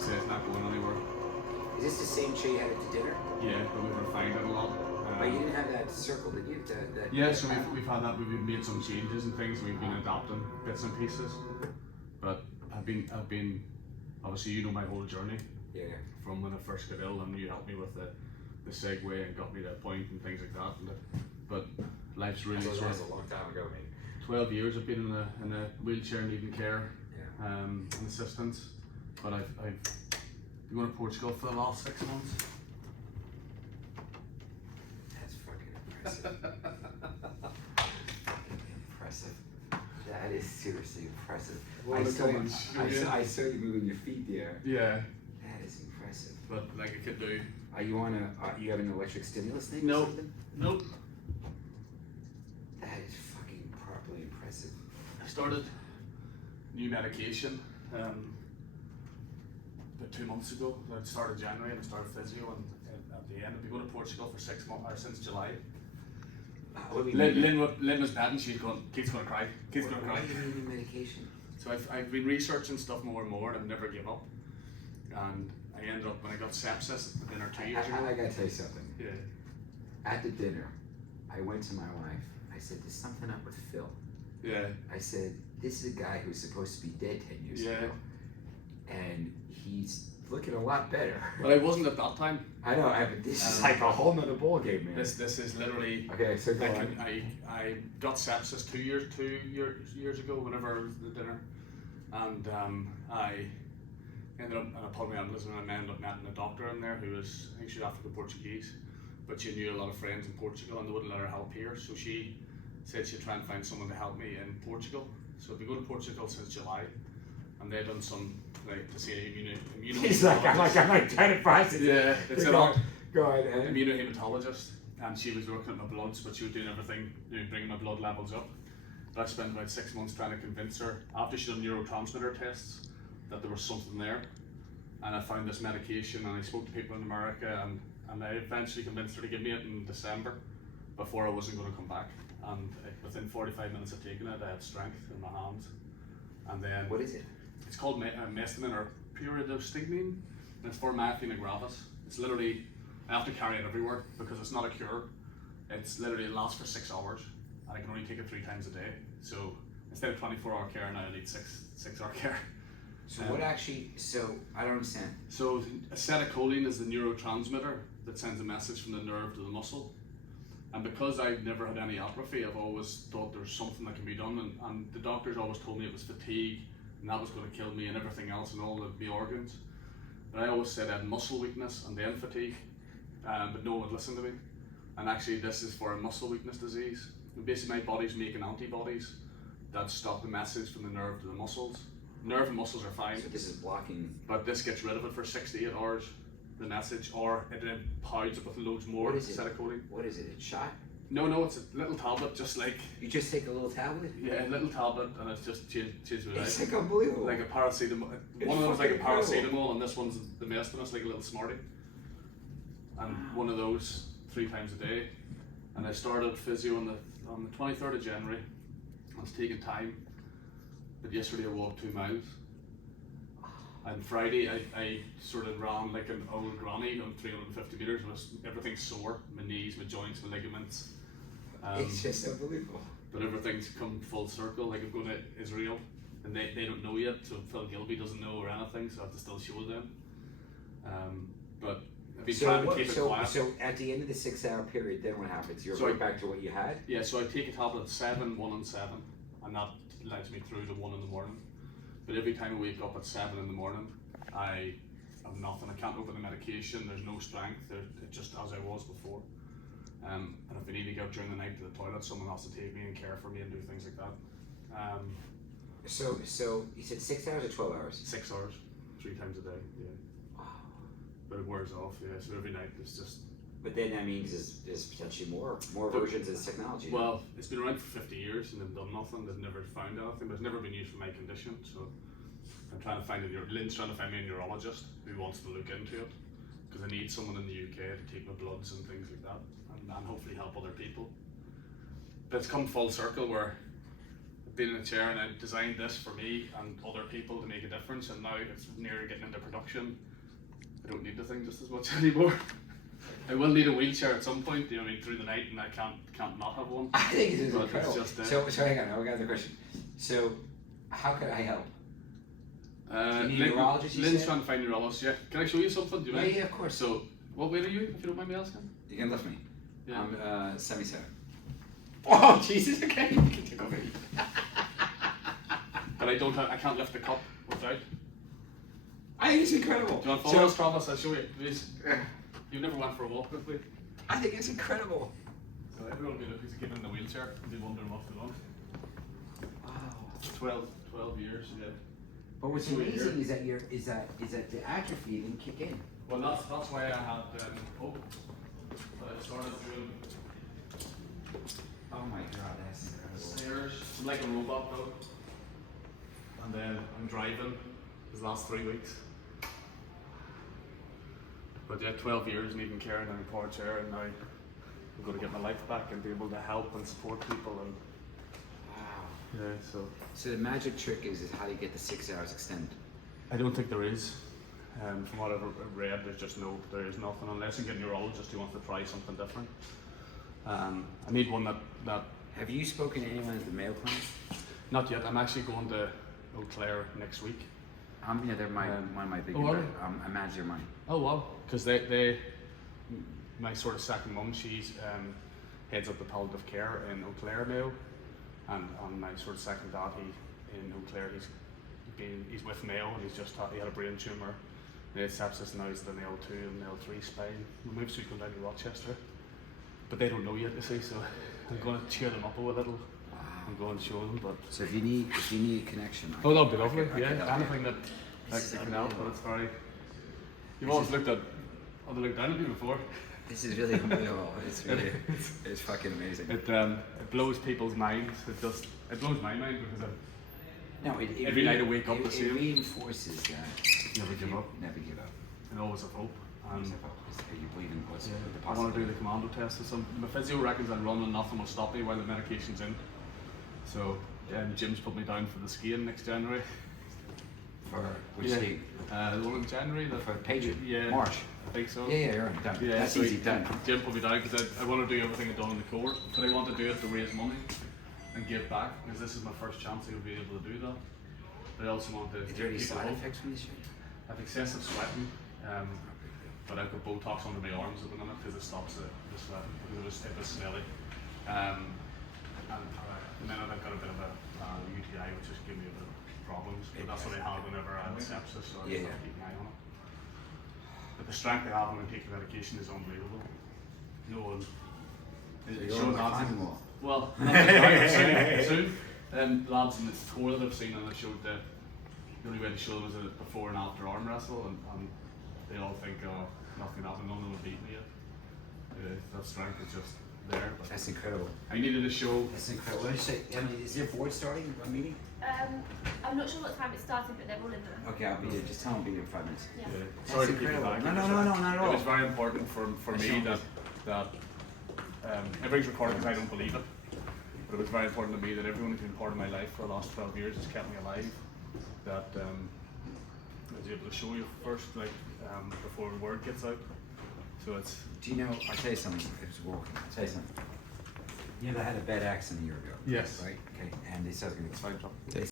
say it's not going anywhere. Is this the same chair you had at the dinner? Yeah, but we've refined it a lot. But you didn't have that circle, did you? Yeah, so we've had that. We've made some changes and things. We've been adapting bits and pieces. But I've been obviously you know my whole journey. Yeah. From when I first got ill, and you helped me with the segue and got me to a point and things like that. But life's really That sort was of a long time ago, mate. 12 years I've been in a wheelchair needing care, Yeah. and assistance. But I've been going to Portugal for the last 6 months. That's fucking impressive. Fucking impressive. That is seriously impressive. Well, I saw you moving your feet there. Yeah, That is impressive. but like I could do. Are you on you have an electric stimulus thing or No. something? Nope. That is fucking properly impressive. I started new medication about 2 months ago. I started January and I started physio, and at the end I've been going to Portugal for 6 months or since July. What do you mean? Lynn was bad and she's going, Kate's going to cry. Kate's going to Why cry. do you need new medication? So I've been researching stuff more and more, and I've never give up. And I ended up when I got sepsis at the dinner 2 years ago. I gotta tell you something. Yeah. At the dinner, I went to my wife. I said, "There's something up with Phil." Yeah. I said, "This is a guy who's supposed to be dead 10 years ago, and he's looking a lot better." But I wasn't at that time. I know, but this is like a whole nother ball game, man. This is literally. Okay, so go on. I got sepsis 2 years ago. Whenever the dinner, and I ended up in a pulmonary embolism, and I ended up meeting a doctor in there who was, I think she was African Portuguese, but she knew a lot of friends in Portugal and they wouldn't let her help here. So she said she'd try and find someone to help me in Portugal. So I've been going to Portugal since July, and they've done some like to see immuno. He's like, I'm like trying to process it. Yeah, it's a Go lot. on, go on. And Immunohematologist, and she was working at my bloods, but she was doing everything, bringing my blood levels up. But I spent about 6 months trying to convince her, after she done neurotransmitter tests, that there was something there. And I found this medication, and I spoke to people in America, and I eventually convinced her to give me it in December, before I wasn't going to come back. And within 45 minutes of taking it, I had strength in my hands. And then what is it? it's called Mestimin or pyridostigmine, and it's for myasthenia gravis. It's literally, I have to carry it everywhere because it's not a cure. It's literally, it lasts for 6 hours, and I can only take it 3 times a day. So instead of 24-hour care, now I need 6-hour care. So what actually? So I don't understand. So acetylcholine is the neurotransmitter that sends a message from the nerve to the muscle. And because I've never had any atrophy, I've always thought there's something that can be done, and the doctors always told me it was fatigue, and that was going to kill me and everything else and all the organs. But I always said I had muscle weakness and then fatigue, but no one would listen to me. And actually this is for a muscle weakness disease. And basically my body's making antibodies that stop the message from the nerve to the muscles. Nerve and muscles are fine, So this is blocking. but this gets rid of it for 6 to 8 hours, the message, or it then powers it with loads more What is it? acetylcholine. What is it? A shot? No, it's a little tablet, just like, You just take a little tablet? yeah, a little tablet, and it's just changes my It's life. like unbelievable. Like a paracetamol. It's One of them's like a fucking incredible. paracetamol, and this one's the Mestimin. It's like a little Smartie. And one of those 3 times a day. And I started physio on the 23rd of January. I was taking time, but yesterday I walked 2 miles. And Friday I sort of ran like an old granny on 350 meters. Everything's sore, my knees, my joints, my ligaments. It's just unbelievable. But everything's come full circle. Like I'm going to Israel, and they don't know yet, so Phil Gilby doesn't know or anything, so I have to still show them. But I've been trying to keep it quiet. So at the end of the 6-hour period, then what happens? You're So right back to what you had? Yeah, so I take a tablet at 7, 1 and 7, and that lets me through to 1 in the morning. But every time I wake up at 7 in the morning, I have nothing. I can't open the medication. There's no strength. It's just as I was before. And if I need to go during the night to the toilet, someone has to take me and care for me and do things like that. So you said 6 hours or 12 hours? 6 hours, 3 times a day. Yeah. But it wears off. Yeah. So every night it's just. But then that means there's potentially more versions of this technology. Well, it's been around for 50 years and they've done nothing. They've never found anything. But it's never been used for my condition. So I'm trying to find Lynn's trying to find me a neurologist who wants to look into it, because I need someone in the UK to take my bloods and things like that, and hopefully help other people. But it's come full circle where been in a chair and I designed this for me and other people to make a difference, and now it's near getting into production. I don't need the thing just as much anymore. I will need a wheelchair at some point, you know, I mean, through the night, and I can't not have one. I think it is But incredible. it's just, So hang on, I got another question. So, how could I help? Do you need a neurologist, you Lynn's said? trying to find a neurologist, yeah. Can I show you something? Do you mind? Yeah, of course. So, what weight are you, if you don't mind me asking? You can lift me. Yeah. I'm 77. Oh, Jesus, okay. You can take over. But I can't lift the cup without. I think it's incredible. Do you want to follow us, Travis? I'll show you, please. You never went for a walk with me. I think it's incredible. So everyone will be looking to get in the wheelchair and be wondering what's going on. Wow. 12 years, yeah. But what's So amazing here- is that the atrophy didn't kick in. Well, that's why I had I started doing Oh my God, that's incredible. stairs. I'm like a robot though. And then I'm driving these last 3 weeks. But yeah, 12 years needing care in a poor chair, and now I'm going to get my life back and be able to help and support people. And Wow. yeah, so So the magic trick is how to get the 6 hours extended. I don't think there is. From what I've read, there is nothing unless you get a neurologist who wants to try something different. I need one that Have you spoken to anyone at the Mayo Clinic? not yet. I'm actually going to Eau Claire next week. Yeah, they're one of my big Oh, are they? I manage their money. Oh wow! Because my sort of second mum, she's heads up the palliative care in Eau Claire Mayo, and my sort of second dad, in Eau Claire, he's with Mayo, and he had a brain tumor. He had sepsis, now he's in the L2 and the L3 spine. We moved, so he's going down to Rochester, but they don't know yet, you see. So I'm going to cheer them up a little. I'm going to show them, but. So if you need a connection. Oh, that'd be lovely. I can help Anything you. that can help, but it's very. You've always looked down at me before. This is really unbelievable. It's really, it's fucking amazing. It blows people's minds. It blows my mind because No, Every night I wake up the same. It reinforces that. Never give up. Never give up. I always have hope. Always have hope. You believe in what's the I want to do possibility. the commando test. My physio reckons I'll run and nothing will stop me while the medication's in. So Jim's put me down for the skiing next January. For which Yeah. ski? The one in January. For Patriot? Yeah. March? I think so. Yeah, you're right. Done. Yeah, That's so easy. Done. Jim put me down because I want to do everything I've done in the court, but I want to do it to raise money and give back because this is my first chance I would be able to do that. But I also want to. Is there any keep side hope. effects from this shit? I have excessive sweating, but I've got Botox under my arms at the minute because it stops the sweating because it was smelly. And then I've got a bit of a UTI which just gave me a bit of problems. But that's what I had whenever I had sepsis, so I just have to keep an eye on it. But the strength I have when I take the medication is unbelievable. No one. You're on my time wall. Well, soon. Lads in the tour that I've seen, and I showed the only way to show them is a before and after arm wrestle, and they all think, oh, nothing happened, none of them will beat me yet. That strength is just there. But That's incredible. I needed a show. That's incredible. What did you say? I mean, is your board starting a meeting? I'm not sure what time it's starting, but they're all in there. Okay, I'll be there. Just tell them I'll be there in 5 minutes. Yeah. Sorry to keep you incredible. back. No, It no, was- no, not at all. It was very important for That's me not that everything's recorded because I don't believe it. But it was very important to me that everyone who's been part of my life for the last 12 years has kept me alive. That I was able to show you first, before the word gets out. So it's. Do you know, I'll tell you something. It was walking. I'll tell you something. You know, I had a bad accident a year ago. Yes. Right? Okay. And they said, It's fine, Tom. they